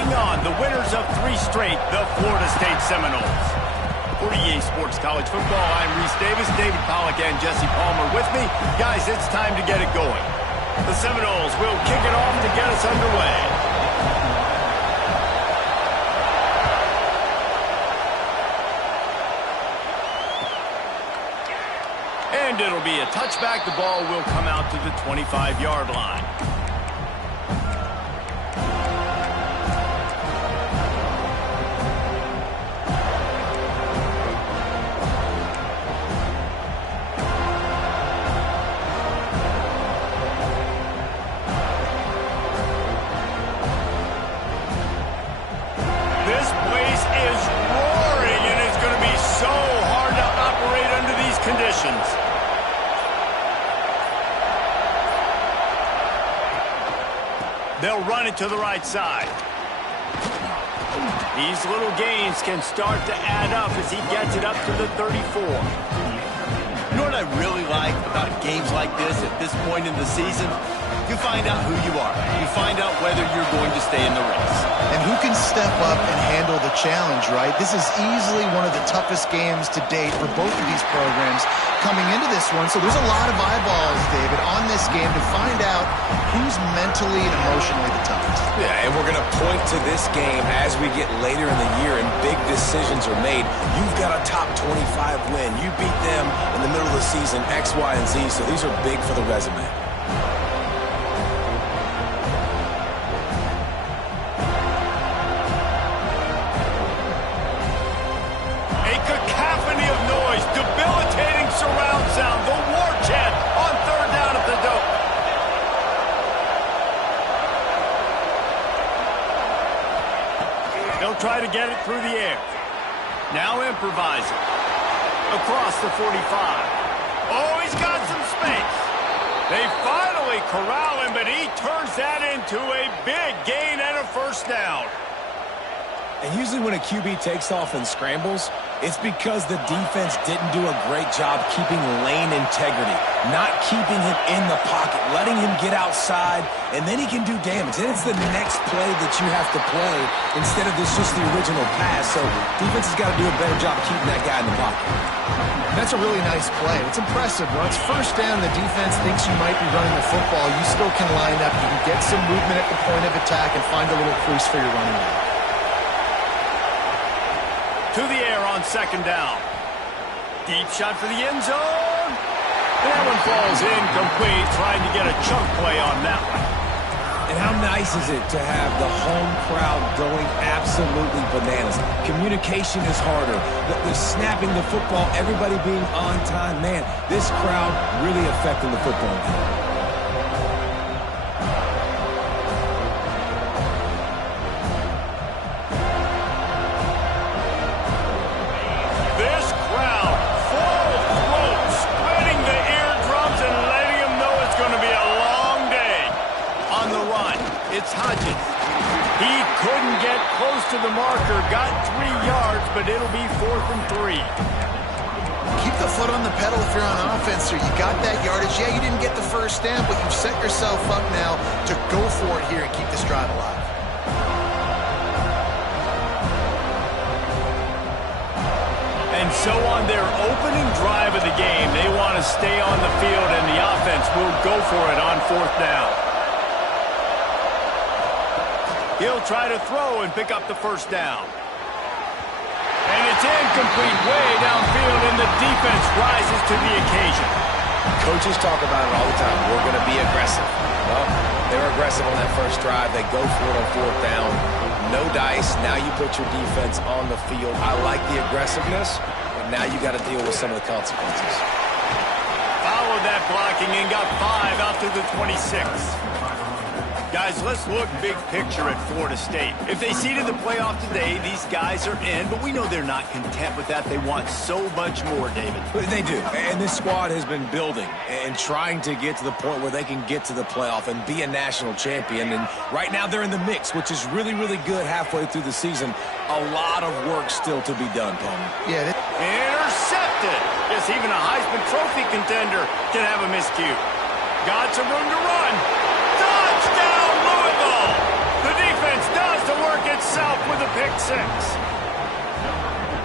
taking on the winners of 3 straight, the Florida State Seminoles. For EA Sports College Football, I'm Reese Davis, David Pollack, and Jesse Palmer with me. Guys, it's time to get it going. The Seminoles will kick it off to get us underway. And it'll be a touchback. The ball will come out to the 25-yard line. This place is roaring, and it's going to be so hard to operate under these conditions. They'll run it to the right side. These little gains can start to add up as he gets it up to the 34. You know what I really like about games like this at this point in the season? You find out who you are. You find out whether you're going to stay in the race. And who can step up and handle the challenge, right? This is easily one of the toughest games to date for both of these programs coming into this one. So there's a lot of eyeballs, David, on this game to find out who's mentally and emotionally the toughest. Yeah, and we're going to point to this game as we get later in the year and big decisions are made. You've got a top 25 win. You beat them in the middle of the season, X, Y, and Z, so these are big for the resume. Surround sound, the war chant on 3rd down at the dope. They'll try to get it through the air. Now improvising. Across the 45. Oh, he's got some space. They finally corral him, but he turns that into a big gain and a 1st down. And usually when a QB takes off and scrambles, it's because the defense didn't do a great job keeping lane integrity, not keeping him in the pocket, letting him get outside, and then he can do damage. And it's the next play that you have to play instead of just the original pass. So defense has got to do a better job keeping that guy in the pocket. That's a really nice play. It's impressive. When it's 1st down, the defense thinks you might be running the football. You still can line up. You can get some movement at the point of attack and find a little crease for your running back. To the air on 2nd down. Deep shot for the end zone. That one falls incomplete, trying to get a chunk play on that one. And how nice is it to have the home crowd going absolutely bananas? Communication is harder. The snapping the football, everybody being on time. Man, this crowd really affecting the football game. It's Hodges. He couldn't get close to the marker, got 3 yards, but it'll be 4th and 3. Keep the foot on the pedal if you're on offense here. You got that yardage. Yeah, you didn't get the 1st down, but you've set yourself up now to go for it here and keep this drive alive. And so on their opening drive of the game, they want to stay on the field, and the offense will go for it on 4th down. He'll try to throw and pick up the 1st down. And it's incomplete way downfield, and the defense rises to the occasion. Coaches talk about it all the time. We're going to be aggressive. Well, they were aggressive on that 1st drive. They go for it on 4th down. No dice. Now you put your defense on the field. I like the aggressiveness, but now you got to deal with some of the consequences. Followed that blocking and got 5 out to the 26. Guys, let's look big picture at Florida State. If they seeded the playoff today, these guys are in, but we know they're not content with that. They want so much more, David. They do, and this squad has been building and trying to get to the point where they can get to the playoff and be a national champion. And right now they're in the mix, which is really, really good halfway through the season. A lot of work still to be done, Palmer. Yeah. Intercepted. Yes, even a Heisman Trophy contender can have a miscue. Got some room to run. Touchdown, Louisville! The defense does the work. It's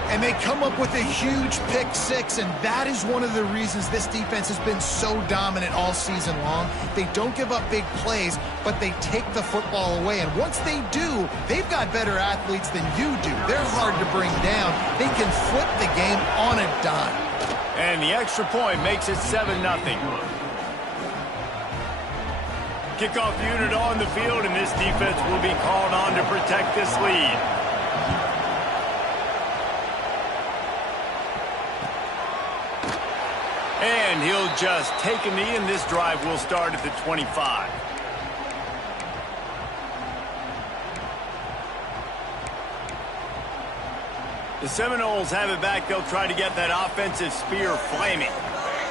And they come up with a huge pick six, and that is one of the reasons this defense has been so dominant all season long. They don't give up big plays, but they take the football away. And once they do, they've got better athletes than you do. They're hard to bring down. They can flip the game on a dime. And the extra point makes it 7-0. Kickoff unit on the field, and this defense will be called on to protect this lead. And he'll just take a knee, and this drive will start at the 25. The Seminoles have it back. They'll try to get that offensive spear flaming.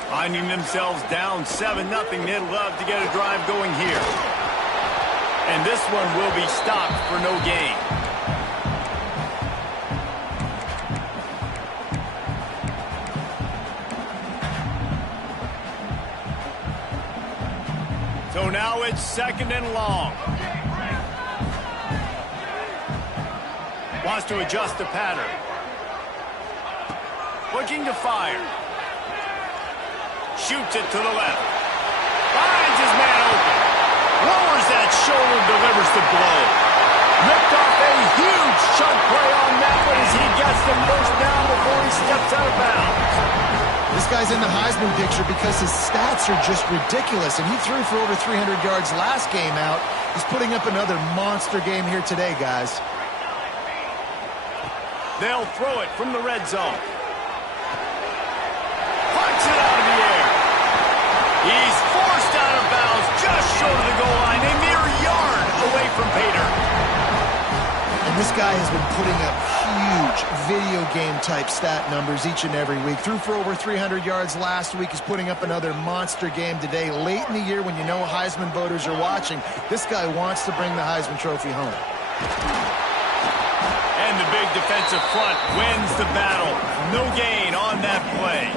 Finding themselves down 7-0, they'd love to get a drive going here. And this one will be stopped for no gain. So now it's 2nd and long. Wants to adjust the pattern. Looking to fire. Shoots it to the left. Finds his man open. Lowers that shoulder, delivers the blow. Ripped off a huge chunk play on that one as he gets the first down before he steps out of bounds. This guy's in the Heisman picture because his stats are just ridiculous, and he threw for over 300 yards last game out. He's putting up another monster game here today, guys. They'll throw it from the red zone. Punts it out of the air. He's forced out of bounds just short of the goal line, a mere yard away from Pater. And this guy has been putting up huge video game type stat numbers each and every week. Threw for over 300 yards last week. He's putting up another monster game today. Late in the year when you know Heisman voters are watching, this guy wants to bring the Heisman Trophy home. And the big defensive front wins the battle. No gain on that play.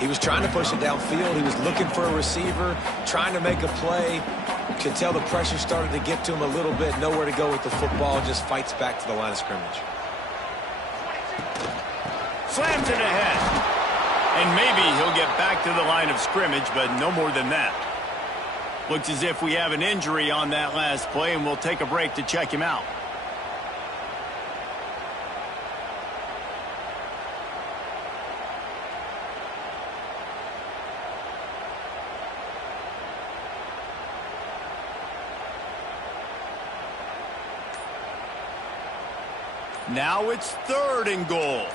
He was trying to push it downfield. He was looking for a receiver, trying to make a play. You could tell the pressure started to get to him a little bit. Nowhere to go with the football. Just fights back to the line of scrimmage. Slams it ahead. And maybe he'll get back to the line of scrimmage, but no more than that. Looks as if we have an injury on that last play, and we'll take a break to check him out. Now it's 3rd and goal.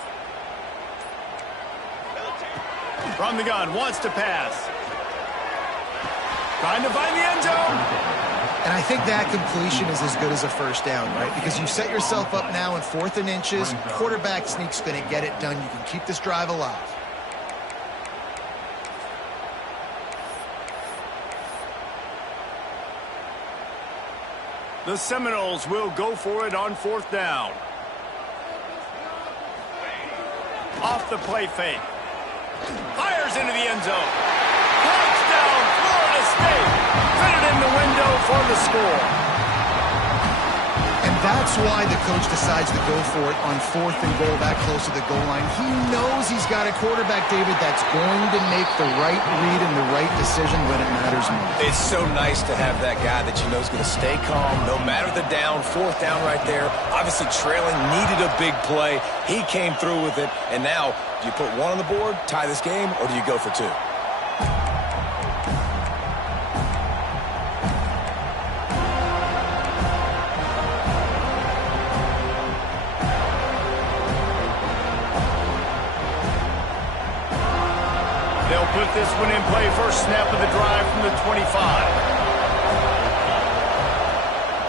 From the gun, wants to pass. Trying to find the end zone. And I think that completion is as good as a first down, right? Because you set yourself up now in 4th and inches. Quarterback sneak's going to get it done. You can keep this drive alive. The Seminoles will go for it on 4th down. Off the play fake. Fires into the end zone. Touchdown, Florida State. Put it in the window for the score. And that's why the coach decides to go for it on 4th and goal that close to the goal line. He knows he's got a quarterback, David, that's going to make the right read and the right decision when it matters most. It's so nice to have that guy that you know is going to stay calm no matter the down. 4th down right there. Obviously trailing, needed a big play. He came through with it. And now, do you put 1 on the board, tie this game, or do you go for 2? They'll put this one in play. First snap of the drive from the 25.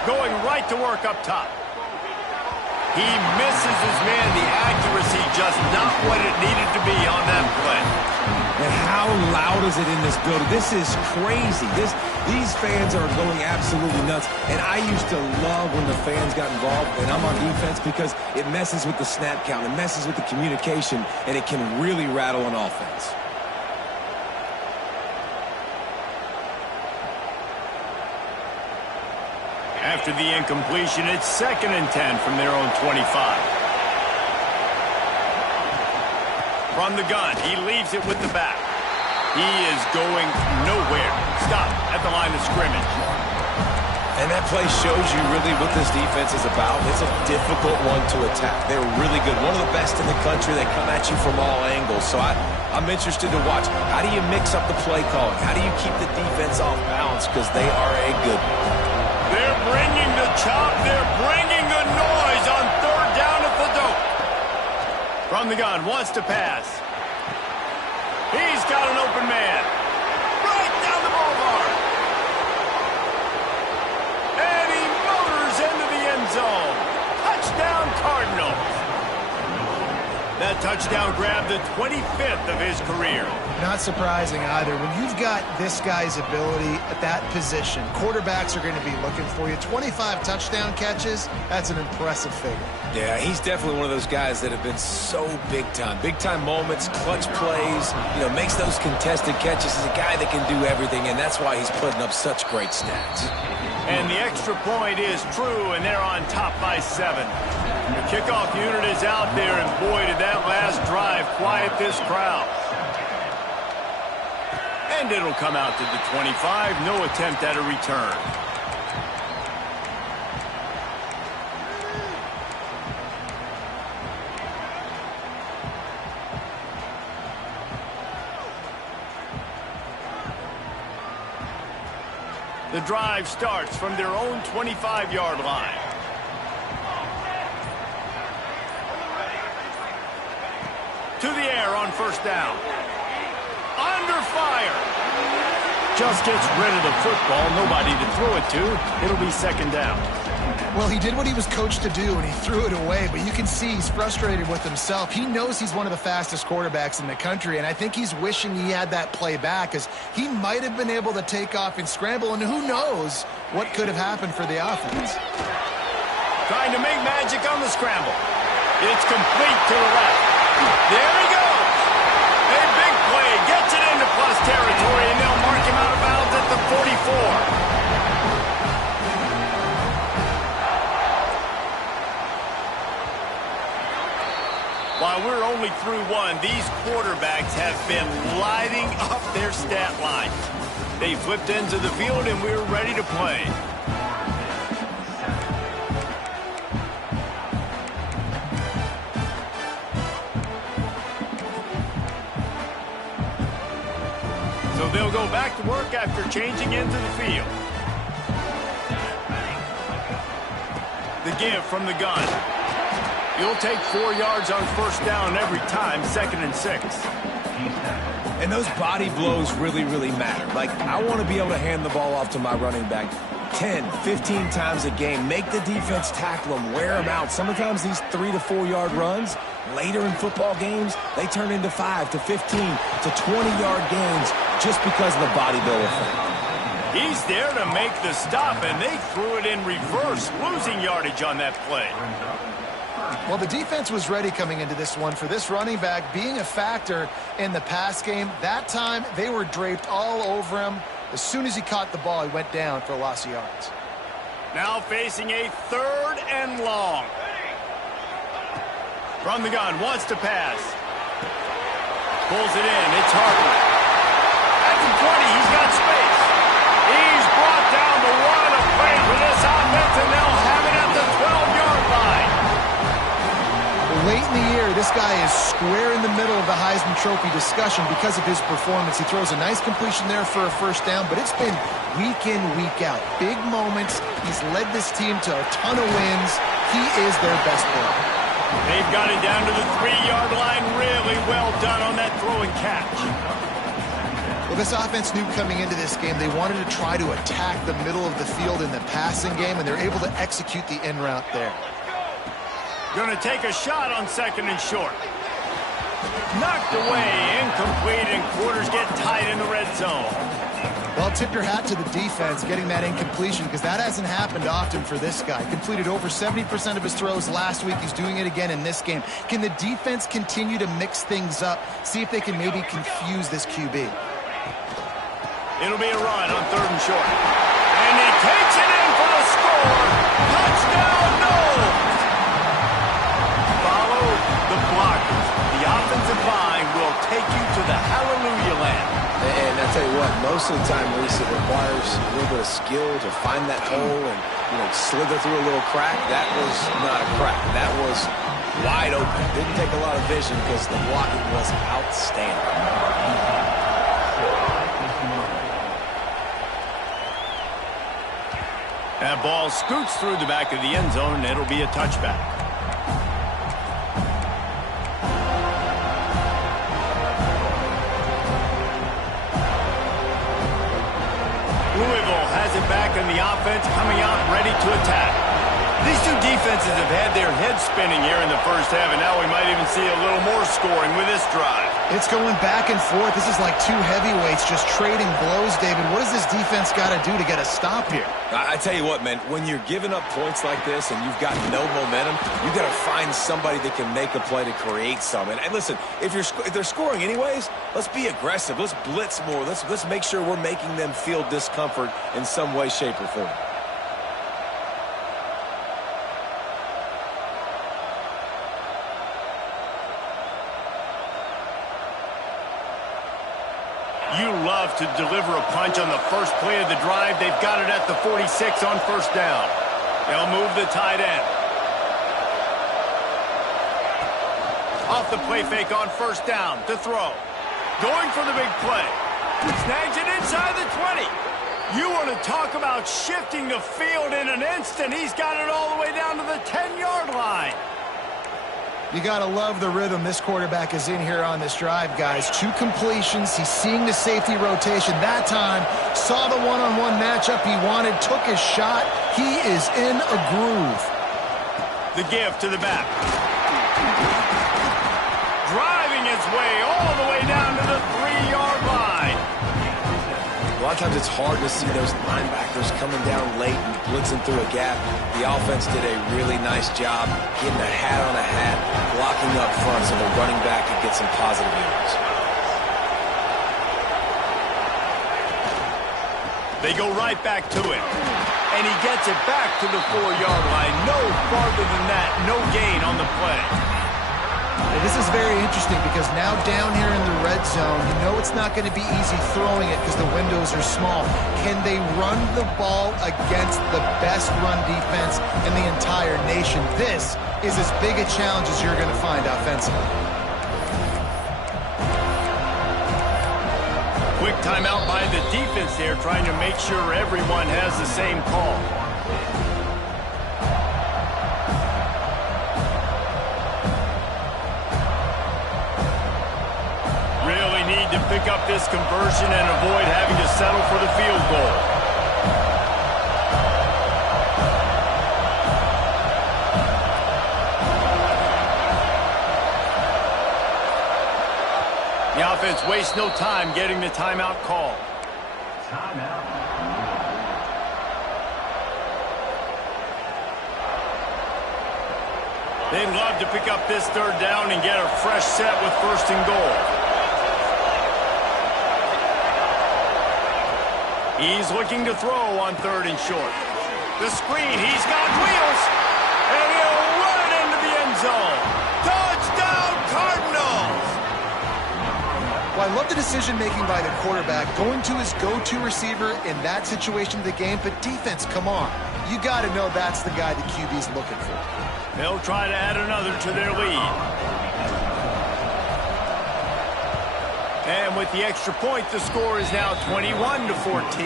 Going right to work up top. He misses his man. The accuracy just not what it needed to be on that play. And how loud is it in this building? This is crazy. These fans are going absolutely nuts. And I used to love when the fans got involved, and I'm on defense, because it messes with the snap count. It messes with the communication, and it can really rattle an offense. After the incompletion, it's 2nd and 10 from their own 25. From the gun, he leaves it with the back. He is going nowhere. Stop at the line of scrimmage. And that play shows you really what this defense is about. It's a difficult one to attack. They're really good. One of the best in the country. They come at you from all angles. So I'm interested to watch. How do you mix up the play calling? How do you keep the defense off balance? Because they are a good one. They're bringing the chop. They're bringing the noise on 3rd down at the dope. From the gun, wants to pass. He's got an open man. Right down the boulevard. And he motors into the end zone. Touchdown, Cardinals. That touchdown grabbed the 25th of his career. Not surprising either. When you've got this guy's ability at that position, quarterbacks are going to be looking for you. 25 touchdown catches, that's an impressive figure. Yeah, he's definitely one of those guys that have been so big time. Big time moments, clutch plays, makes those contested catches. He's a guy that can do everything, and that's why he's putting up such great stats. And the extra point is true, and they're on top by 7. The kickoff unit is out there, and boy, did that last drive quiet this crowd. And it'll come out to the 25. No attempt at a return. The drive starts from their own 25-yard line. To the air on 1st down. Under fire. Just gets rid of the football. Nobody to throw it to. It'll be 2nd down. Well, he did what he was coached to do, and he threw it away. But you can see he's frustrated with himself. He knows he's one of the fastest quarterbacks in the country, and I think he's wishing he had that play back, because he might have been able to take off and scramble, and who knows what could have happened for the offense. Trying to make magic on the scramble. It's complete to the left. There he goes. A big play. Gets it into plus territory, and they'll mark him out of bounds at the 44. While we're only through one, these quarterbacks have been lighting up their stat line. They flipped into the field, and we're ready to play. So they'll go back to work after changing into the field. The give from the gun. He'll take 4 yards on 1st down every time, 2nd and 6. And those body blows really, really matter. Like, I want to be able to hand the ball off to my running back 10, 15 times a game. Make the defense tackle them, wear them out. Sometimes these 3 to 4 yard runs, later in football games, they turn into 5 to 15 to 20-yard gains just because of the body blow effect. He's there to make the stop, and they threw it in reverse, losing yardage on that play. Well, the defense was ready coming into this one for this running back being a factor in the pass game. That time, they were draped all over him. As soon as he caught the ball, he went down for a loss of yards. Now facing a 3rd and long. From the gun, wants to pass. Pulls it in, it's Harper. At the 20, he's got space. He's brought down the run of play for this offense, and they'll have it at the 12-yard line. Late in the year, this guy is square in the middle of the Heisman Trophy discussion because of his performance. He throws a nice completion there for a 1st down, but it's been week in, week out. Big moments. He's led this team to a ton of wins. He is their best player. They've got it down to the 3-yard line. Really well done on that throw and catch. Well, this offense knew coming into this game they wanted to try to attack the middle of the field in the passing game, and they're able to execute the in route there. Going to take a shot on 2nd and short. Knocked away, incomplete, and quarters get tight in the red zone. Well, tip your hat to the defense getting that incompletion, because that hasn't happened often for this guy. Completed over 70% of his throws last week. He's doing it again in this game. Can the defense continue to mix things up, see if they can maybe confuse this QB? It'll be a run on 3rd and short. And he takes it in for the score. most of the time, Reese, it requires a little bit of skill to find that hole and, slither through a little crack. That was not a crack. That was wide open. Didn't take a lot of vision because the blocking was outstanding. That ball scoots through the back of the end zone, and it'll be a touchback. Louisville has it back in the offense, coming out ready to attack. These two defenses have had their heads spinning here in the first half, and now we might even see a little more scoring with this drive. It's going back and forth. This is like two heavyweights just trading blows, David. What does this defense got to do to get a stop here? I tell you what, man, when you're giving up points like this and you've got no momentum, you got to find somebody that can make a play to create some. And listen, if they're scoring anyways, let's be aggressive. Let's blitz more. Let's make sure we're making them feel discomfort in some way, shape, or form. You love to deliver a punch on the first play of the drive. They've got it at the 46 on first down. They'll move the tight end. Off the play fake on first down to throw. Going for the big play. Snags it inside the 20. You want to talk about shifting the field in an instant. He's got it all the way down to the 10-yard line. You got to love the rhythm this quarterback is in here on this drive, guys. 2 completions. He's seeing the safety rotation. That time, saw the one-on-one matchup he wanted, took his shot. He is in a groove. The give to the back. Driving his way all the way down to the 3-yard line. A lot of times it's hard to see those linebackers coming down late and blitzing through a gap. The offense did a really nice job getting a hat on a hat, blocking up front so the running back could get some positive yards. They go right back to it. And he gets it back to the 4-yard line. No farther than that. No gain on the play. This is very interesting because now down here in the red zone, you know it's not going to be easy throwing it because the windows are small. Can they run the ball against the best run defense in the entire nation? This is as big a challenge as you're going to find offensively. Quick timeout by the defense there, trying to make sure everyone has the same call. Need to pick up this conversion and avoid having to settle for the field goal. The offense wastes no time getting the timeout call. Timeout. They'd love to pick up this third down and get a fresh set with first and goal. He's looking to throw on 3rd and short. The screen, he's got wheels, and he'll run it into the end zone. Touchdown, Cardinals! Well, I love the decision-making by the quarterback, going to his go-to receiver in that situation of the game, but defense, come on. You got to know that's the guy the QB's looking for. They'll try to add another to their lead. And with the extra point, the score is now 21-14.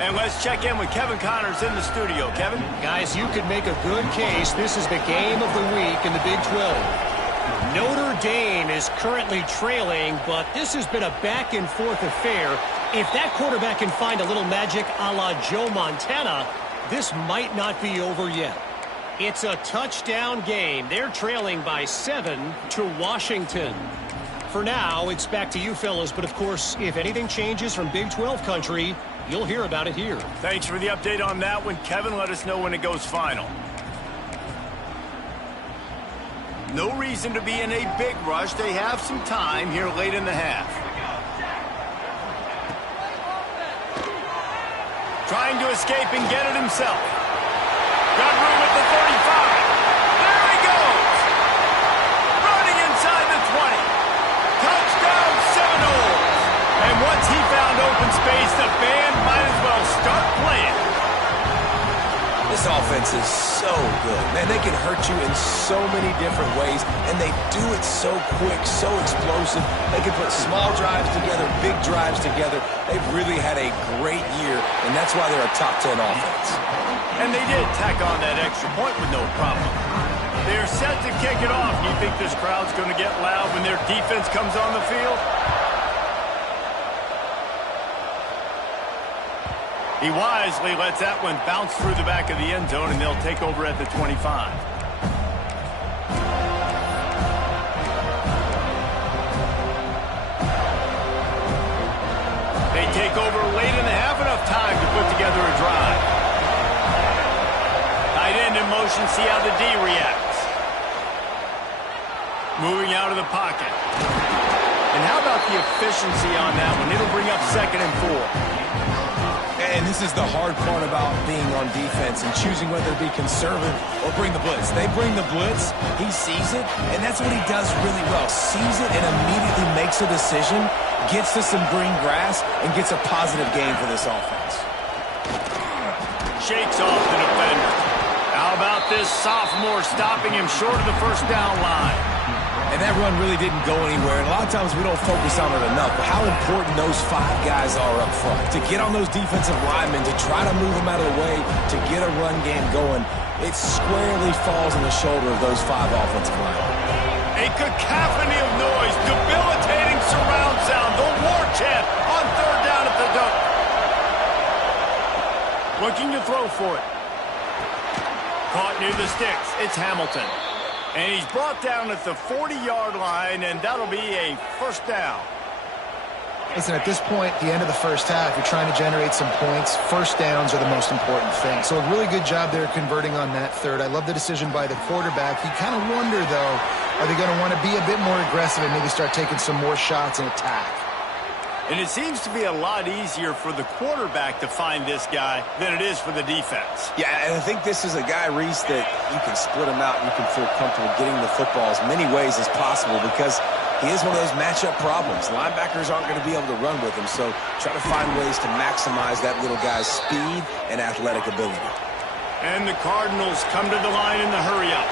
And let's check in with Kevin Connors in the studio. Kevin? Guys, you could make a good case. This is the game of the week in the Big 12. Notre Dame is currently trailing, but this has been a back-and-forth affair. If that quarterback can find a little magic a la Joe Montana, this might not be over yet. It's a touchdown game. They're trailing by 7 to Washington. For now, it's back to you fellas, but of course, if anything changes from Big 12 country, you'll hear about it here. Thanks for the update on that one, Kevin. Let us know when it goes final. No reason to be in a big rush. They have some time here late in the half. Trying to escape and get it himself. Got room at the 35. There he goes. Running inside the 20. Touchdown Seminoles! And once he found open space, This offense is so good. Man, they can hurt you in so many different ways, and they do it so quick, so explosive. They can put small drives together, big drives together. They've really had a great year, and that's why they're a top 10 offense. And they did tack on that extra point with no problem. They're set to kick it off. Do you think this crowd's going to get loud when their defense comes on the field? He wisely lets that one bounce through the back of the end zone, and they'll take over at the 25. They take over late in the half, enough time to put together a drive. Tight end in motion, see how the D reacts. Moving out of the pocket. And how about the efficiency on that one? It'll bring up 2nd and 4. And this is the hard part about being on defense and choosing whether to be conservative or bring the blitz. They bring the blitz, he sees it, and that's what he does really well. Sees it and immediately makes a decision, gets to some green grass, and gets a positive gain for this offense. Shakes off the defender. How about this sophomore stopping him short of the first down line? And that run really didn't go anywhere, and a lot of times we don't focus on it enough, but how important those 5 guys are up front. To get on those defensive linemen, to try to move them out of the way, to get a run game going, it squarely falls on the shoulder of those 5 offensive linemen. A cacophony of noise, debilitating surround sound, the war chant on 3rd down at the dump. Looking to throw for it. Caught near the sticks, it's Hamilton. And he's brought down at the 40-yard line, and that'll be a first down. Listen, at this point, the end of the first half, you're trying to generate some points. First downs are the most important thing. So a really good job there converting on that third. I love the decision by the quarterback. You kind of wonder, though, are they going to want to be a bit more aggressive and maybe start taking some more shots and attack? And it seems to be a lot easier for the quarterback to find this guy than it is for the defense. Yeah, and I think this is a guy, Reese, that you can split him out and you can feel comfortable getting the football as many ways as possible because he is one of those matchup problems. Linebackers aren't going to be able to run with him, so try to find ways to maximize that little guy's speed and athletic ability. And the Cardinals come to the line in the hurry-up.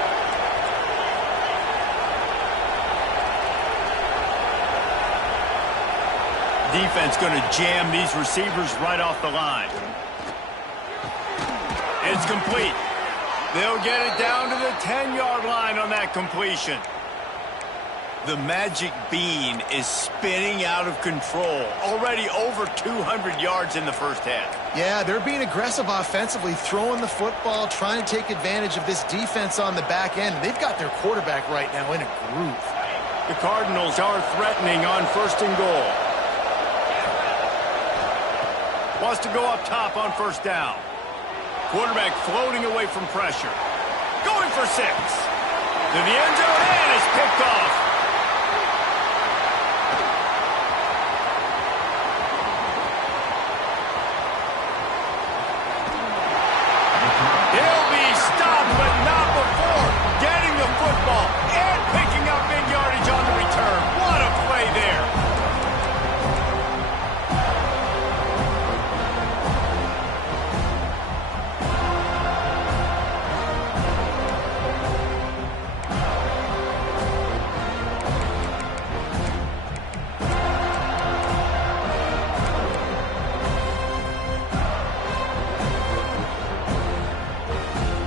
Defense going to jam these receivers right off the line. It's complete. They'll get it down to the 10-yard line on that completion. The magic bean is spinning out of control. Already over 200 yards in the first half. Yeah, they're being aggressive offensively, throwing the football, trying to take advantage of this defense on the back end. They've got their quarterback right now in a groove. The Cardinals are threatening on 1st and goal. Wants to go up top on 1st down. Quarterback floating away from pressure. Going for 6. To the end zone and is picked off. He'll be stopped, but not before getting the football and picking up big yardage on the return. What a play there.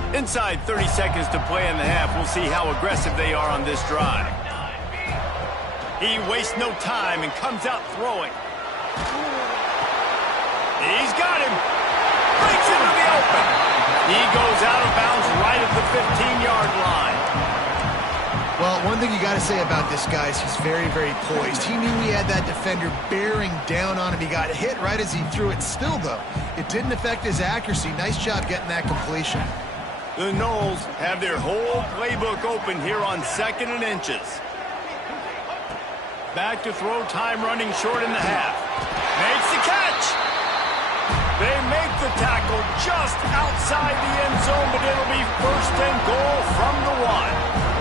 Inside 30 seconds to play in the half. We'll see how aggressive they are on this drive. He wastes no time and comes out throwing. He's got him. Breaks into the open. He goes out of bounds right at the 15-yard line. Well, one thing you got to say about this guy is he's very, very poised. He knew he had that defender bearing down on him. He got hit right as he threw it. Still, though, it didn't affect his accuracy. Nice job getting that completion. The Noles have their whole playbook open here on 2nd and inches. Back to throw, time running short in the half. Makes the catch. They make the tackle just outside the end zone, but it'll be 1st and goal from the 1.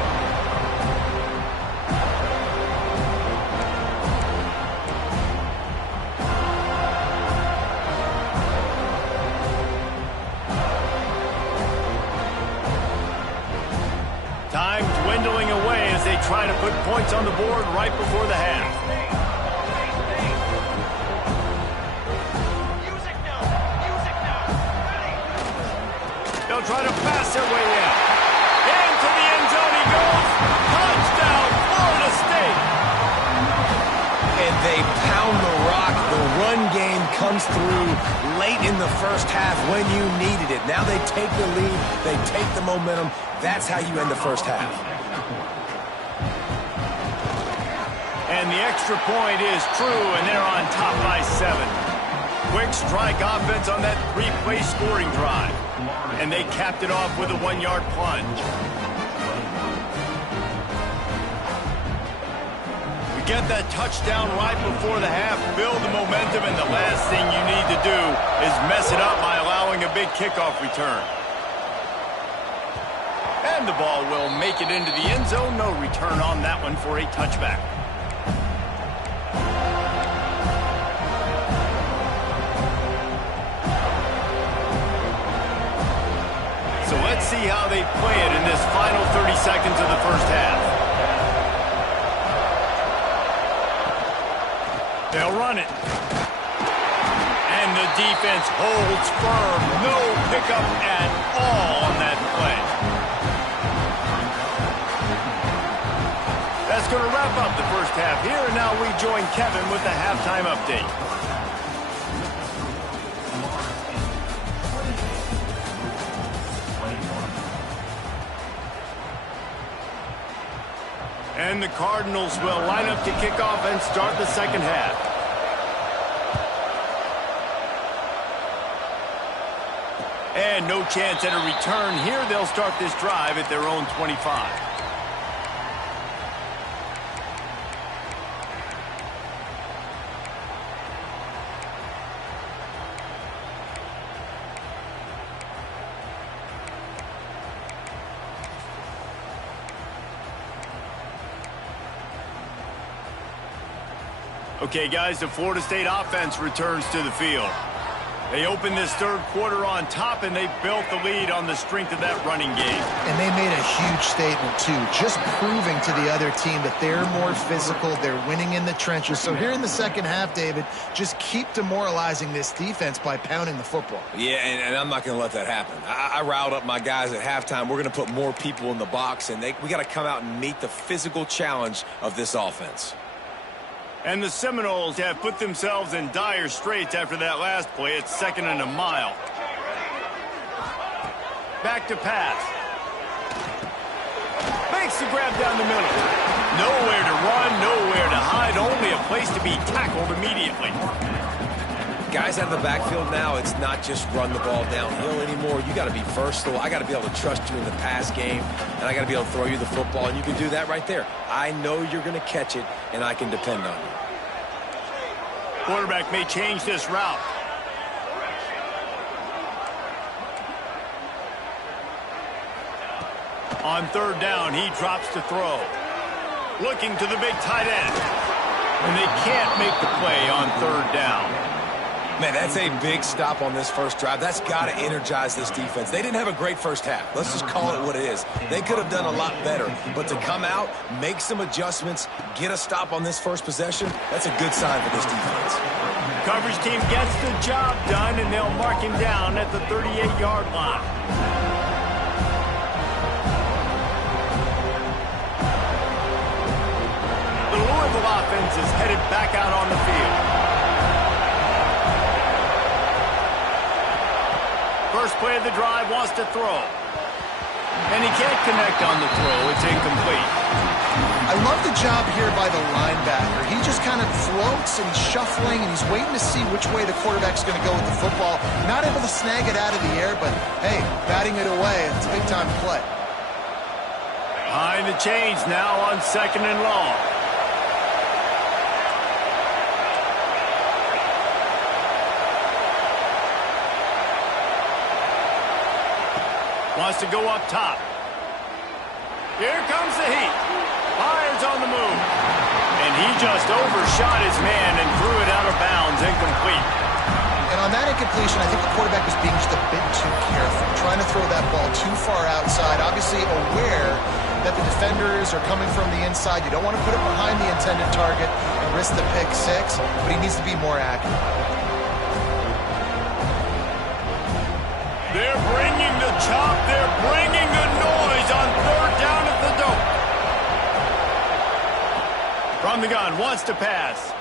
Time dwindling away as they try to put points on the board right before the half. They'll try to pass their way in. Into the end zone he goes. Touchdown, Florida State. And they pound the rock. The run game comes through late in the first half when you needed it. Now they take the lead. They take the momentum. That's how you end the first half. And the extra point is true, and they're on top by 7. Quick strike offense on that 3-play scoring drive. And they capped it off with a 1-yard plunge. You get that touchdown right before the half, build the momentum, and the last thing you need to do is mess it up by allowing a big kickoff return. And the ball will make it into the end zone. No return on that one for a touchback. So let's see how they play it in this final 30 seconds of the first half. They'll run it. And the defense holds firm. No pickup at all on that play. That's going to wrap up the first half here, and now we join Kevin with the halftime update. And the Cardinals will line up to kick off and start the second half. And no chance at a return here. They'll start this drive at their own 25. Okay, guys, the Florida State offense returns to the field. They opened this third quarter on top, and they built the lead on the strength of that running game. And they made a huge statement, too, just proving to the other team that they're more physical, they're winning in the trenches. So here in the second half, David, just keep demoralizing this defense by pounding the football. Yeah, and I'm not going to let that happen. I riled up my guys at halftime. We're going to put more people in the box, and we got to come out and meet the physical challenge of this offense. And the Seminoles have put themselves in dire straits after that last play. It's 2nd and a mile. Back to pass. Makes the grab down the middle. Nowhere to run, nowhere to hide, only a place to be tackled immediately. Guys out of the backfield now, it's not just run the ball downhill anymore. You got to be versatile. I got to be able to trust you in the pass game, and I got to be able to throw you the football, and you can do that right there. I know you're going to catch it, and I can depend on you. Quarterback may change this route. On third down, he drops to throw. Looking to the big tight end. And they can't make the play on third down. Man, that's a big stop on this first drive. That's got to energize this defense. They didn't have a great first half. Let's just call it what it is. They could have done a lot better. But to come out, make some adjustments, get a stop on this first possession, that's a good sign for this defense. Coverage team gets the job done, and they'll mark him down at the 38-yard line. The Louisville offense is headed back out on the field. First play of the drive, wants to throw. And he can't connect on the throw. It's incomplete. I love the job here by the linebacker. He just kind of floats and he's shuffling and he's waiting to see which way the quarterback's going to go with the football. Not able to snag it out of the air, but hey, batting it away, it's a big time play. Behind the chains now on 2nd and long. Wants to go up top. Here comes the heat. Fires on the move. And he just overshot his man and threw it out of bounds, incomplete. And on that incompletion, I think the quarterback was being just a bit too careful, trying to throw that ball too far outside, obviously aware that the defenders are coming from the inside. You don't want to put it behind the intended target and risk the pick six, but he needs to be more accurate. They're bringing the chop. They're bringing the noise on third down at the dope. From the gun, wants to pass.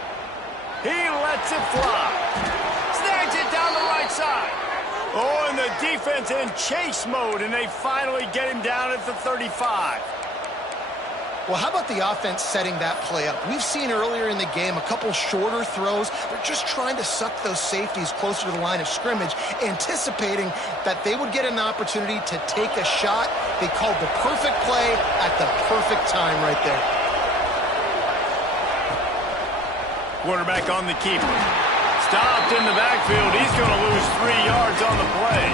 He lets it fly. Snags it down the right side. Oh, and the defense in chase mode, and they finally get him down at the 35. Well, how about the offense setting that play up? We've seen earlier in the game a couple shorter throws. They're just trying to suck those safeties closer to the line of scrimmage, anticipating that they would get an opportunity to take a shot. They called the perfect play at the perfect time right there. Quarterback on the keeper. Stopped in the backfield. He's going to lose 3 yards on the play.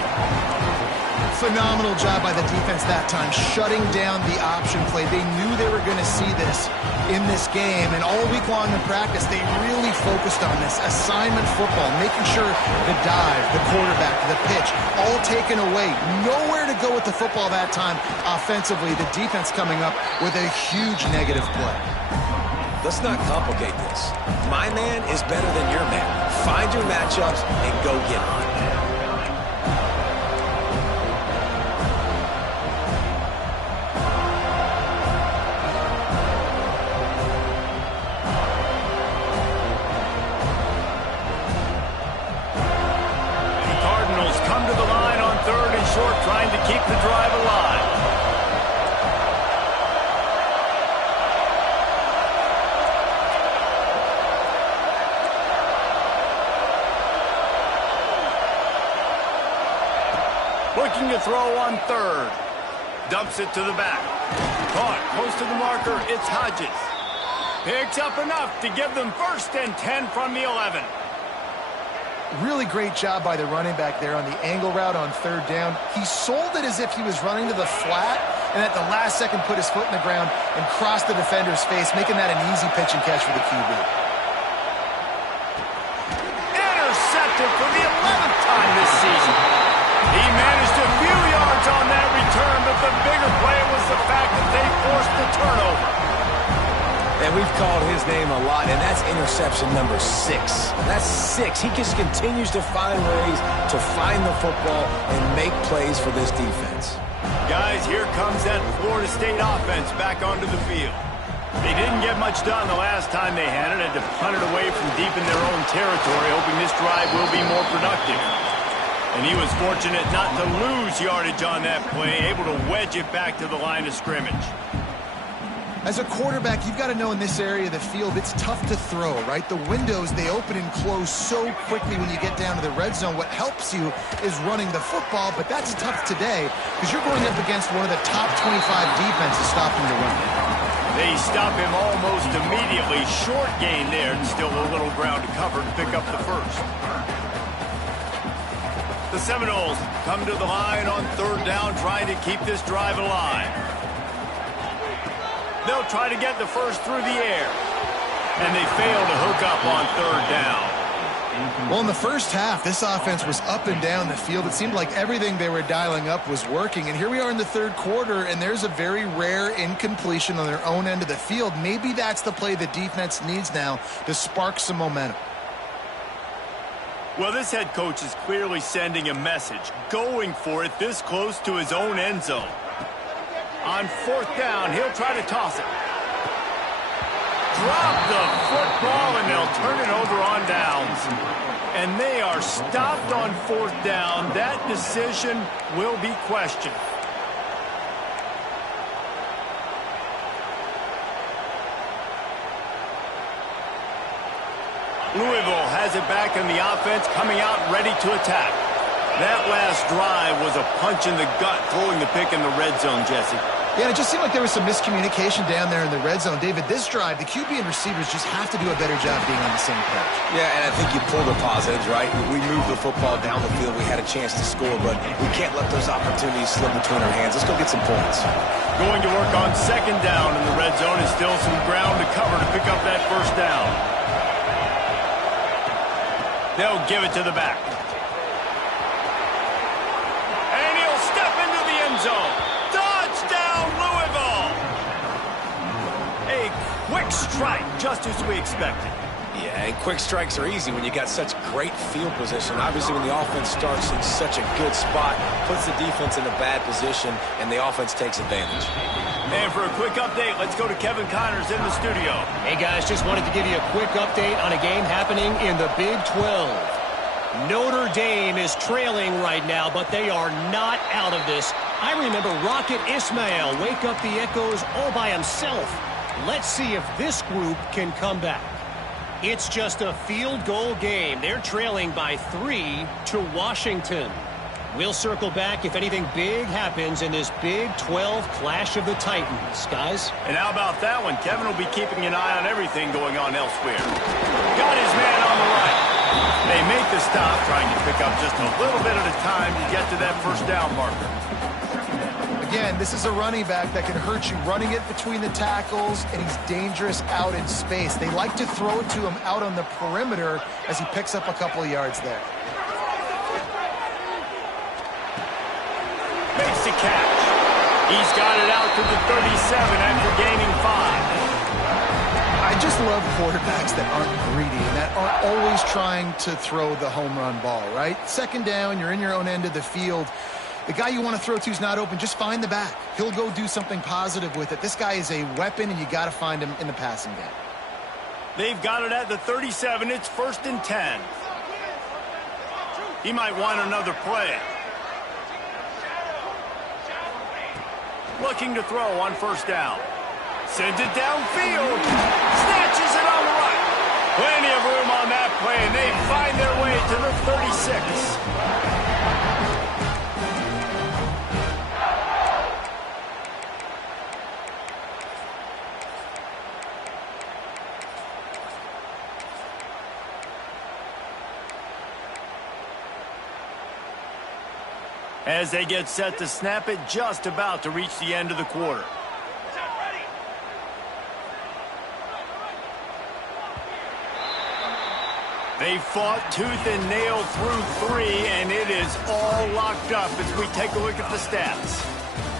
Phenomenal job by the defense that time, shutting down the option play. They knew they were going to see this in this game, and all week long in practice, they really focused on this assignment football, making sure the dive, the quarterback, the pitch, all taken away. Nowhere to go with the football that time offensively. The defense coming up with a huge negative play. Let's not complicate this. My man is better than your man. Find your matchups and go get on. The Cardinals come to the line on third and short, trying to keep the drive alive. Looking to throw on third. Dumps it to the back. Caught close to the marker. It's Hodges. Picks up enough to give them 1st and 10 from the 11. Really great job by the running back there on the angle route on third down. He sold it as if he was running to the flat, and at the last second put his foot in the ground and crossed the defender's face, making that an easy pitch and catch for the QB. Intercepted for the 11th time this season. He managed a few yards on that return, but the bigger play was the fact that they forced the turnover. And we've called his name a lot, and that's interception number 6. That's 6. He just continues to find ways to find the football and make plays for this defense. Guys, here comes that Florida State offense back onto the field. They didn't get much done the last time they had it. Had to punt it away from deep in their own territory, hoping this drive will be more productive. And he was fortunate not to lose yardage on that play, able to wedge it back to the line of scrimmage. As a quarterback, you've got to know in this area of the field, it's tough to throw, right? The windows, they open and close so quickly when you get down to the red zone. What helps you is running the football, but that's tough today because you're going up against one of the top 25 defenses stopping the run. They stop him almost immediately. Short gain there, and still a little ground to cover to pick up the first. The Seminoles come to the line on third down, trying to keep this drive alive. They'll try to get the first through the air. And they fail to hook up on third down. Well, in the first half, this offense was up and down the field. It seemed like everything they were dialing up was working. And here we are in the third quarter, and there's a very rare incompletion on their own end of the field. Maybe that's the play the defense needs now to spark some momentum. Well, this head coach is clearly sending a message, going for it this close to his own end zone. On fourth down, he'll try to toss it. Drop the football, and they'll turn it over on downs. And they are stopped on fourth down. That decision will be questioned. Louisville has it back in the offense, coming out ready to attack. That last drive was a punch in the gut, throwing the pick in the red zone, Jesse. Yeah, it just seemed like there was some miscommunication down there in the red zone. David, this drive, the QB and receivers just have to do a better job being on the same page. Yeah, and I think you pull the positives, right? We moved the football down the field. We had a chance to score, but we can't let those opportunities slip between our hands. Let's go get some points. Going to work on second down in the red zone, and still some ground to cover to pick up that first down. They'll give it to the back. And he'll step into the end zone. Touchdown, Louisville! just as we expected. Yeah, and quick strikes are easy when you got such great field position. Obviously, when the offense starts in such a good spot, puts the defense in a bad position, and the offense takes advantage. And for a quick update, let's go to Kevin Connors in the studio. Hey, guys, just wanted to give you a quick update on a game happening in the Big 12. Notre Dame is trailing right now, but they are not out of this. I remember Rocket Ismail wake up the echoes all by himself. Let's see if this group can come back. It's just a field goal game. They're trailing by 3 to Washington. We'll circle back if anything big happens in this Big 12 Clash of the Titans. Guys? And how about that one? Kevin will be keeping an eye on everything going on elsewhere. Got his man on the right. They make the stop, trying to pick up just a little bit at a time to get to that first down marker. Again, this is a running back that can hurt you running it between the tackles, and he's dangerous out in space. They like to throw it to him out on the perimeter as he picks up a couple of yards there. Makes the catch. He's got it out to the 37 after gaining 5. I just love quarterbacks that aren't greedy and that aren't always trying to throw the home run ball, right? Second down, you're in your own end of the field. The guy you want to throw to is not open. Just find the back. He'll go do something positive with it. This guy is a weapon, and you got to find him in the passing game. They've got it at the 37. It's 1st and 10. He might want another play. Looking to throw on 1st down. Sends it downfield. Snatches it on the right. Plenty of room on that play, and they find their way to the 36. As they get set to snap it, just about to reach the end of the quarter. They fought tooth and nail through 3, and it is all locked up as we take a look at the stats.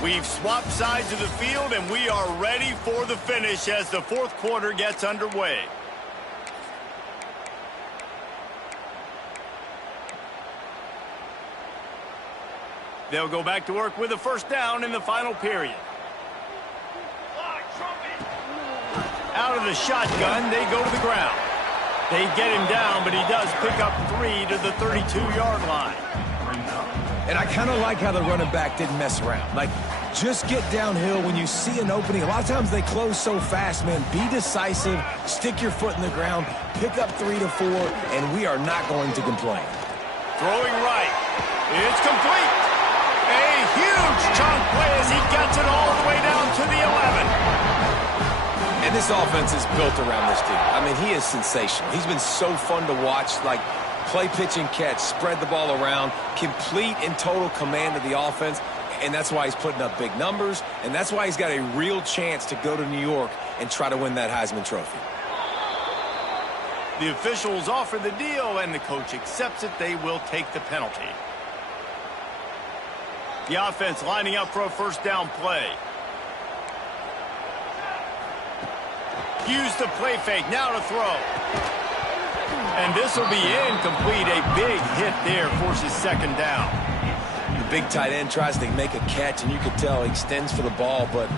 We've swapped sides of the field, and we are ready for the finish as the 4th quarter gets underway. They'll go back to work with a 1st down in the final period. Out of the shotgun, they go to the ground. They get him down, but he does pick up 3 to the 32-yard line. And I kind of like how the running back didn't mess around. Like, just get downhill when you see an opening. A lot of times they close so fast, man. Be decisive, stick your foot in the ground, pick up 3 to 4, and we are not going to complain. Throwing right. It's complete. A huge chunk play as he gets it all the way down to the 11. And this offense is built around this dude. I mean, he is sensational. He's been so fun to watch, like play, pitch, and catch, spread the ball around, complete and total command of the offense, and that's why he's putting up big numbers, and that's why he's got a real chance to go to New York and try to win that Heisman Trophy. The officials offer the deal, and the coach accepts it. They will take the penalty. The offense lining up for a 1st down play. Use the play fake, now to throw. And this will be incomplete. A big hit there forces 2nd down. The big tight end tries to make a catch, and you can tell he extends for the ball, but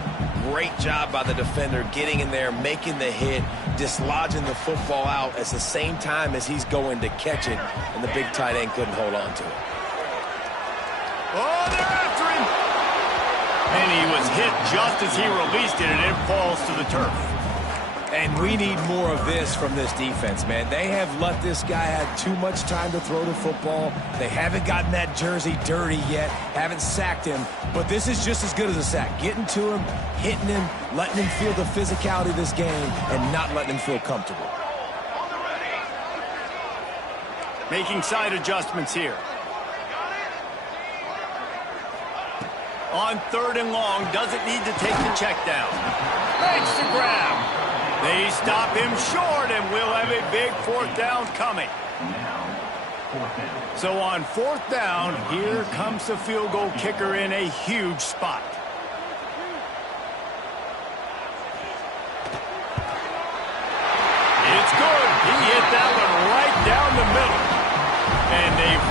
great job by the defender getting in there, making the hit, dislodging the football out at the same time as he's going to catch it, and the big tight end couldn't hold on to it. Oh, they're after him. And he was hit just as he released it, and it falls to the turf. And we need more of this from this defense, man. They have let this guy have too much time to throw the football. They haven't gotten that jersey dirty yet, haven't sacked him. But this is just as good as a sack. Getting to him, hitting him, letting him feel the physicality of this game, and not letting him feel comfortable. Making side adjustments here. On 3rd and long, doesn't need to take the check down. Makes the grab. They stop him short, and we'll have a big 4th down coming. So on 4th down, here comes the field goal kicker in a huge spot.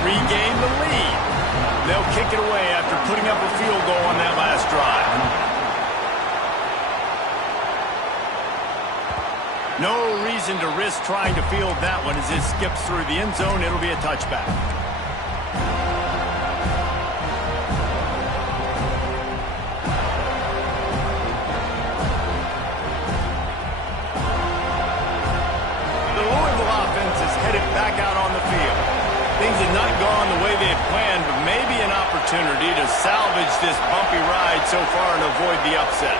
regain the lead. They'll kick it away after putting up a field goal on that last drive. No reason to risk trying to field that one as it skips through the end zone. It'll be a touchback. The Louisville offense is headed back out on the field. Things have not gone the way they had planned, but maybe an opportunity to salvage this bumpy ride so far and avoid the upset.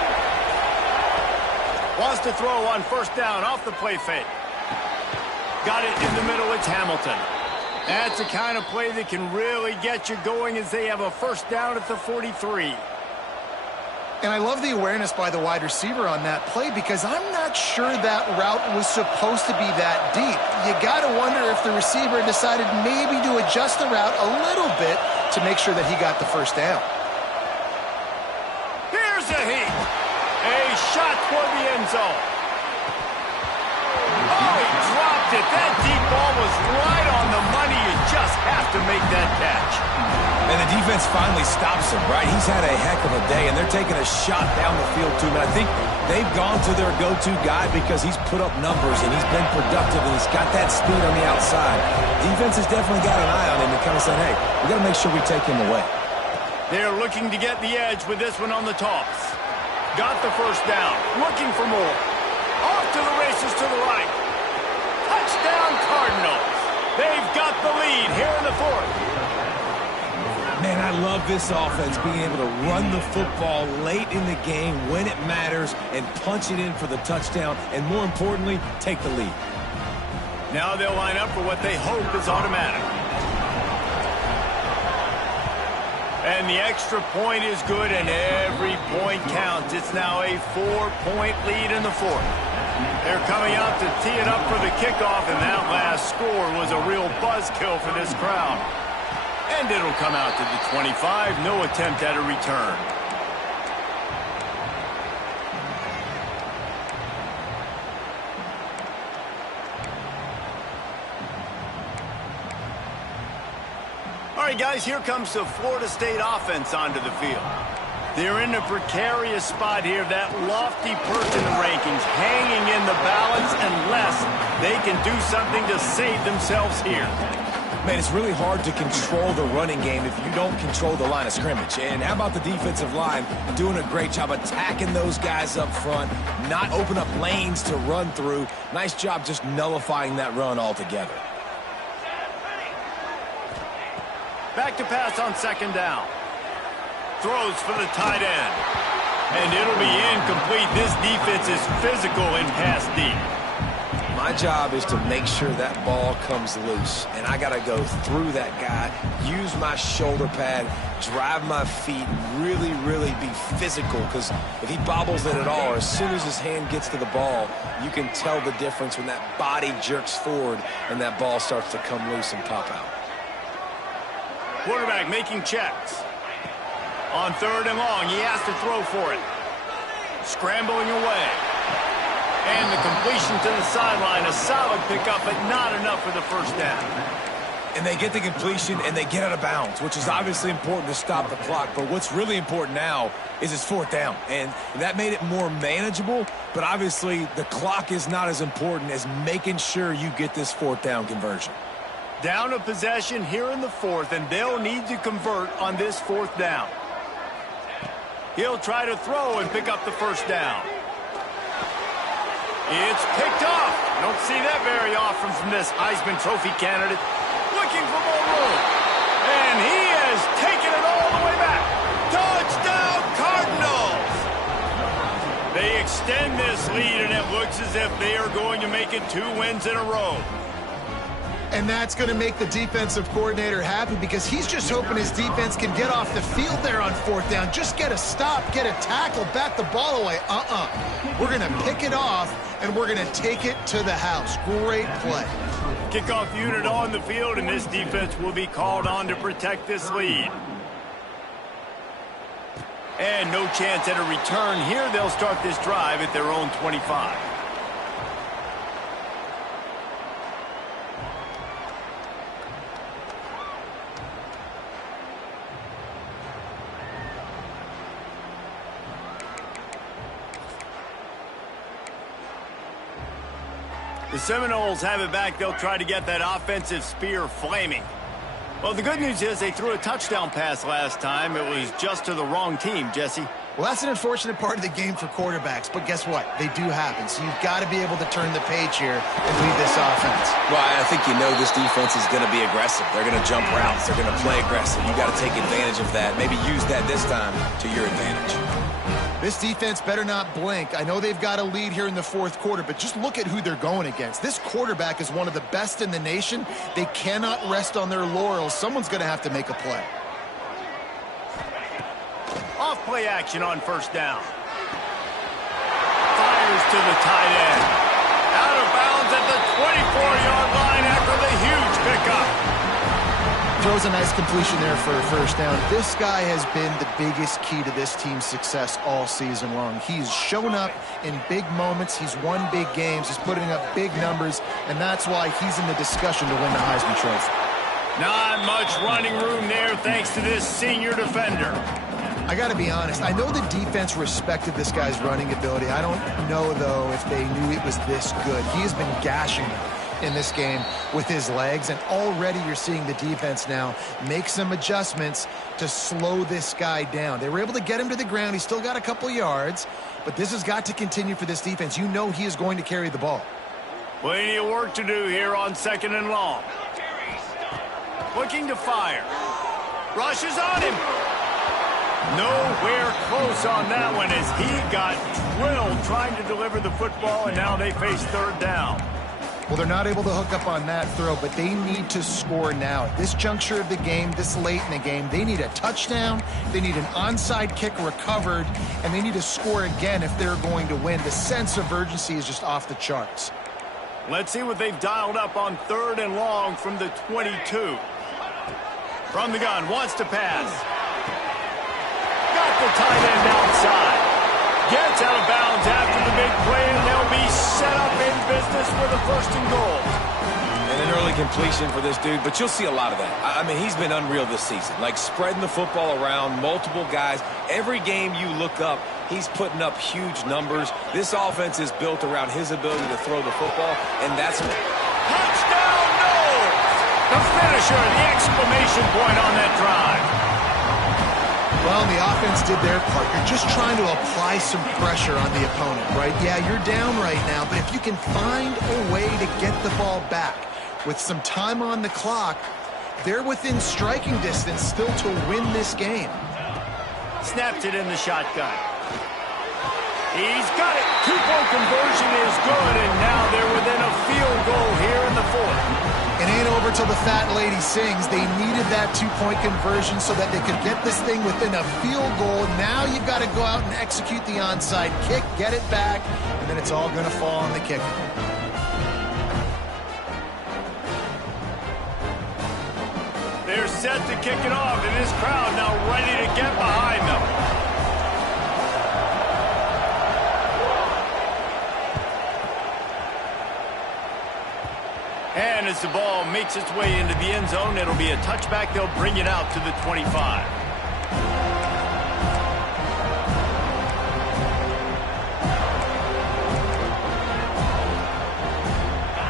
Wants to throw on first down off the play fake. Got it in the middle. It's Hamilton. That's the kind of play that can really get you going as they have a first down at the 43. And I love the awareness by the wide receiver on that play because I'm not sure that route was supposed to be that deep. You got to wonder if the receiver decided maybe to adjust the route a little bit to make sure that he got the first down. Here's a heat. A shot toward the end zone. Oh, he dropped it. That deep ball was right on the money. You just have to make that catch. And the defense finally stops him, right? He's had a heck of a day, and they're taking a shot down the field to him. And I think they've gone to their go-to guy because he's put up numbers, and he's been productive, and he's got that speed on the outside. Defense has definitely got an eye on him and kind of said, hey, we got to make sure we take him away. They're looking to get the edge with this one on the toss. Got the first down. Looking for more. Off to the races to the right. Touchdown Cardinals. They've got the lead here in the fourth. Man, I love this offense being able to run the football late in the game when it matters and punch it in for the touchdown and, more importantly, take the lead. Now they'll line up for what they hope is automatic. And the extra point is good, and every point counts. It's now a 4-point lead in the fourth. They're coming out to tee it up for the kickoff, and that last score was a real buzzkill for this crowd. And it'll come out to the 25. No attempt at a return. All right, guys, here comes the Florida State offense onto the field. They're in a precarious spot here, that lofty perch in the rankings, hanging in the balance unless they can do something to save themselves here. Man, it's really hard to control the running game if you don't control the line of scrimmage. And how about the defensive line doing a great job attacking those guys up front, not open up lanes to run through. Nice job just nullifying that run altogether. Back to pass on second down. Throws for the tight end. And it'll be incomplete. This defense is physical in pass deep. My job is to make sure that ball comes loose, and I got to go through that guy, use my shoulder pad, drive my feet, really, really be physical, because if he bobbles it at all, or as soon as his hand gets to the ball, you can tell the difference when that body jerks forward and that ball starts to come loose and pop out. Quarterback making checks. On third and long, he has to throw for it. Scrambling away. And the completion to the sideline, a solid pickup, but not enough for the first down. And they get the completion, and they get out of bounds, which is obviously important to stop the clock. But what's really important now is it's fourth down. And that made it more manageable, but obviously the clock is not as important as making sure you get this fourth down conversion. Down a possession here in the fourth, and they'll need to convert on this fourth down. He'll try to throw and pick up the first down. It's picked off. Don't see that very often from this Heisman Trophy candidate. Looking for more room. And he has taken it all the way back. Touchdown, Cardinals! They extend this lead, and it looks as if they are going to make it 2 wins in a row. And that's going to make the defensive coordinator happy because he's just hoping his defense can get off the field there on fourth down. Just get a stop, get a tackle, bat the ball away. We're going to pick it off, and we're going to take it to the house. Great play. Kickoff unit on the field, and this defense will be called on to protect this lead. And no chance at a return here. They'll start this drive at their own 25. The Seminoles have it back. They'll try to get that offensive spear flaming. Well, the good news is they threw a touchdown pass last time. It was just to the wrong team, Jesse. Well, that's an unfortunate part of the game for quarterbacks, but guess what? They do happen. So you've got to be able to turn the page here and lead this offense. Well, I think you know this defense is going to be aggressive. They're going to jump routes. They're going to play aggressive. You got to take advantage of that. Maybe use that this time to your advantage. This defense better not blink. I know they've got a lead here in the fourth quarter, but just look at who they're going against. This quarterback is one of the best in the nation. They cannot rest on their laurels. Someone's going to have to make a play. Off play action on first down. Fires to the tight end. Out of bounds at the 24-yard line after the huge pickup. Throws a nice completion there for a first down. This guy has been the biggest key to this team's success all season long. He's shown up in big moments. He's won big games. He's putting up big numbers, and that's why he's in the discussion to win the Heisman Trophy. Not much running room there thanks to this senior defender. I got to be honest. I know the defense respected this guy's running ability. I don't know, though, if they knew it was this good. He has been gashing them in this game with his legs, and already you're seeing the defense now make some adjustments to slow this guy down. They were able to get him to the ground. He's still got a couple yards, but this has got to continue for this defense. You know he is going to carry the ball. Plenty of work to do here on 2nd and long. Looking to fire. Rushes on him. Nowhere close on that one as he got drilled trying to deliver the football, and now they face third down. Well, they're not able to hook up on that throw, but they need to score now. At this juncture of the game, this late in the game, they need a touchdown, they need an onside kick recovered, and they need to score again if they're going to win. The sense of urgency is just off the charts. Let's see what they've dialed up on 3rd and long from the 22. From the gun, wants to pass. Got the tight end outside. Gets out of bounds after the big play, and they'll be set up in business with a 1st and goal. And an early completion for this dude, but you'll see a lot of that. I mean, he's been unreal this season, like spreading the football around, multiple guys. Every game you look up, he's putting up huge numbers. This offense is built around his ability to throw the football, and that's what... Touchdown, Knowles! The finisher, the exclamation point on that drive. Well, the offense did their part. You're just trying to apply some pressure on the opponent, right? Yeah, you're down right now, but if you can find a way to get the ball back with some time on the clock, they're within striking distance still to win this game. Snapped it in the shotgun. He's got it. 2-point conversion is good, and now they're within a field goal here in the 4th. It ain't over till the fat lady sings. They needed that 2-point conversion so that they could get this thing within a field goal. Now you've got to go out and execute the onside kick, get it back, and then it's all going to fall on the kicker. They're set to kick it off, and this crowd now ready to get behind them. And as the ball makes its way into the end zone, it'll be a touchback. They'll bring it out to the 25.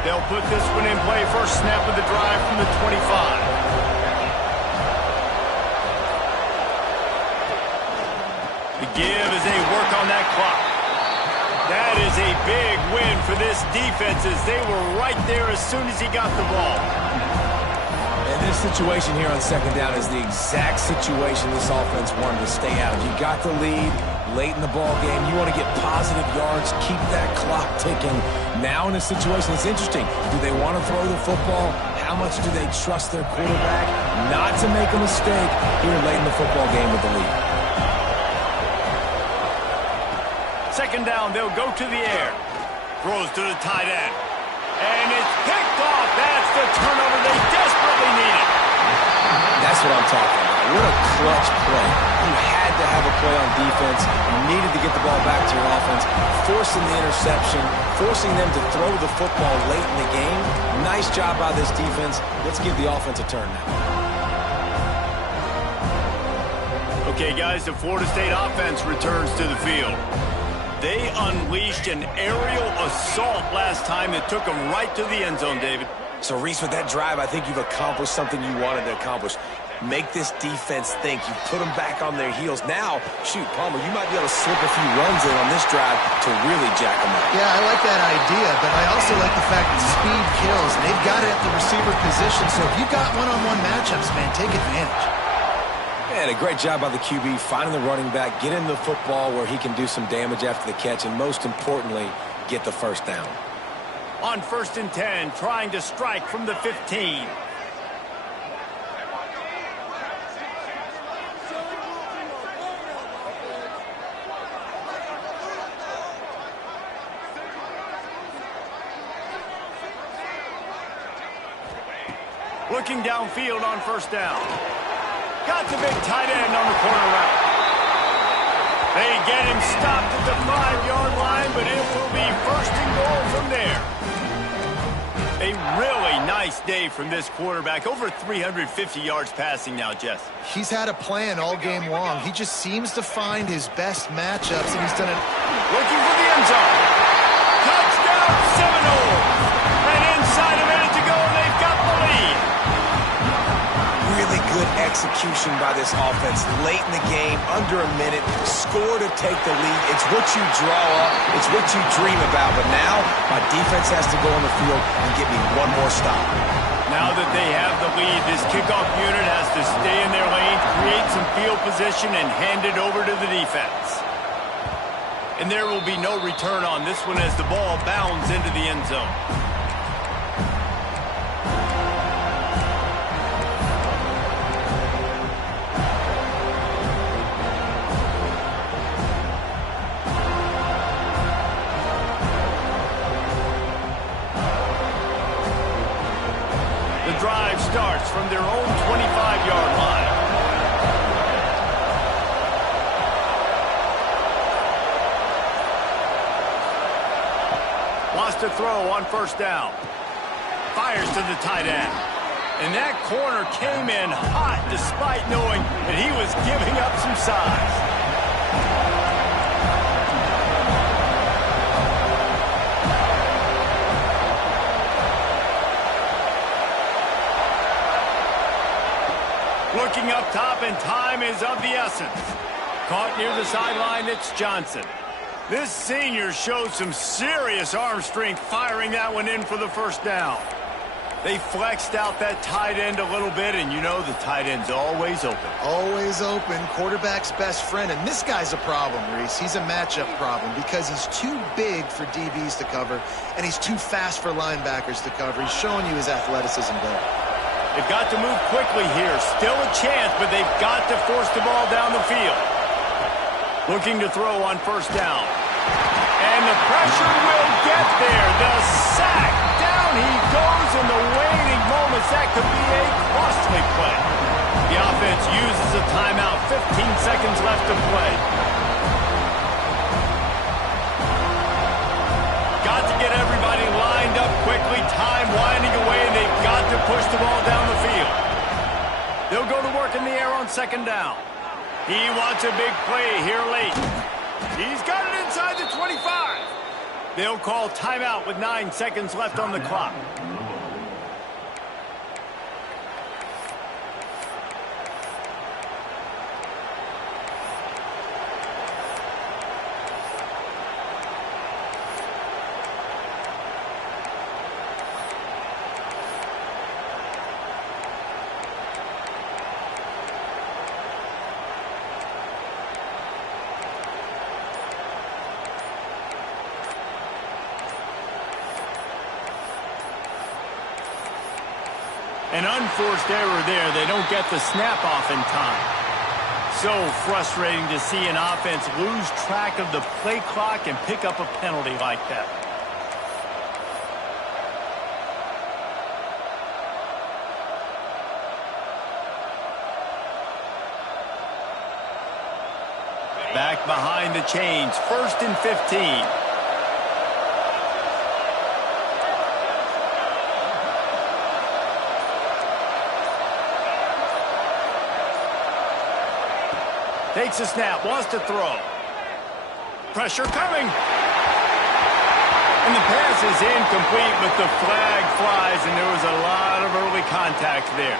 They'll put this one in play. First snap of the drive from the 25. The give as they work on that clock. That is a big win for this defense as they were right there as soon as he got the ball. And this situation here on 2nd down is the exact situation this offense wanted to stay out of. You got the lead late in the ball game. You want to get positive yards, keep that clock ticking. Now in a situation, it's interesting. Do they want to throw the football? How much do they trust their quarterback not to make a mistake here late in the football game with the lead? 2nd down, they'll go to the air. Throws to the tight end. And it's picked off. That's the turnover they desperately needed. That's what I'm talking about. What a clutch play. You had to have a play on defense. You needed to get the ball back to your offense, forcing the interception, forcing them to throw the football late in the game. Nice job by this defense. Let's give the offense a turn now. Okay, guys, the Florida State offense returns to the field. They unleashed an aerial assault last time that took them right to the end zone, David. So, Reese, with that drive, I think you've accomplished something you wanted to accomplish. Make this defense think. You put them back on their heels. Now, shoot, Palmer, you might be able to slip a few runs in on this drive to really jack them up. Yeah, I like that idea, but I also like the fact that speed kills. They've got it at the receiver position, so if you've got one-on-one matchups, man, take advantage. And a great job by the QB, finding the running back, getting the football where he can do some damage after the catch, and most importantly, get the first down. On 1st and 10, trying to strike from the 15. Looking downfield on 1st down. Got the big tight end on the corner route. They get him stopped at the 5-yard line, but it will be 1st and goal from there. A really nice day from this quarterback. Over 350 yards passing now, Jess. He's had a plan all game long. He just seems to find his best matchups, and he's done it. Looking for the end zone. Touchdown, Seminole. And inside a minute to go, and they've got the lead. Really good execution by this offense. Late in the game, under a minute, score to take the lead. It's what you draw up. It's what you dream about. But now, my defense has to go on the field and get me one more stop. Now that they have the lead, this kickoff unit has to stay in their lane, create some field position, and hand it over to the defense. And there will be no return on this one as the ball bounds into the end zone. The drive starts from their own 25-yard line. Wants to throw on 1st down. Fires to the tight end. And that corner came in hot despite knowing that he was giving up some size. Looking up top, and time is of the essence. Caught near the sideline, it's Johnson. This senior showed some serious arm strength firing that one in for the 1st down. They flexed out that tight end a little bit, and you know the tight end's always open. Always open, quarterback's best friend. And this guy's a problem, Reese. He's a matchup problem because he's too big for DBs to cover, and he's too fast for linebackers to cover. He's showing you his athleticism there. They've got to move quickly here. Still a chance, but they've got to force the ball down the field. Looking to throw on 1st down. And the pressure will get there. The sack. Down he goes in the waning moments. That could be a costly play. The offense uses a timeout. 15 seconds left to play. Got to get everybody lined up quickly. Time winding away. They've got to push the ball down the field. They'll go to work in the air on 2nd down. He wants a big play here late. He's got it inside the 25. They'll call timeout with 9 seconds left on the clock. An unforced error there. They don't get the snap off in time. So frustrating to see an offense lose track of the play clock and pick up a penalty like that. Back behind the chains. 1st and 15. Takes a snap, wants to throw. Pressure coming. And the pass is incomplete, but the flag flies, and there was a lot of early contact there.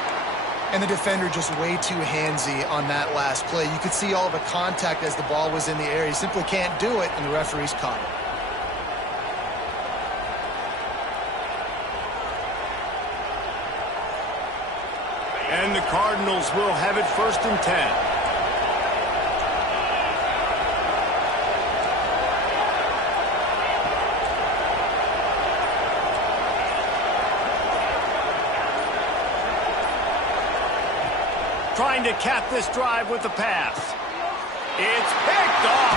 And the defender just way too handsy on that last play. You could see all the contact as the ball was in the air. He simply can't do it, and the referee's caught it. And the Cardinals will have it 1st and 10. Trying to cap this drive with the pass. It's picked off.